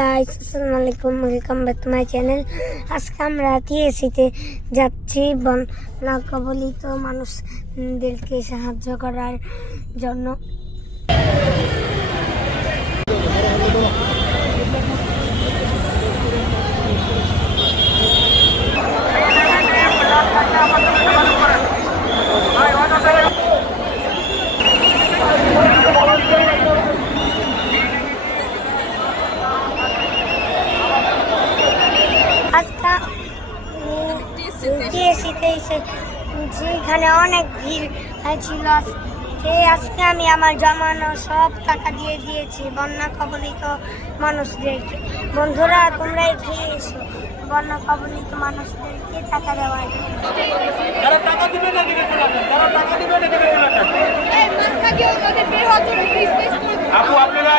Guys আসসালামু আলাইকুম, welcome back to my channel. আজকে আমরা টিএসিতে যাচ্ছি বন্যা কবলিত মানুষদেরকে সাহায্য করার জন্য। যেখানে অনেক ভিড় ছিল, আজকে আমি আমার জমানো সব টাকা দিয়ে দিয়েছি বন্যা কবলিত মানুষদেরকে। বন্ধুরা, তোমরা এগিয়ে এসো বন্যা কবলিত মানুষদেরকে টাকা দেওয়ার জন্য। আপু আপনারা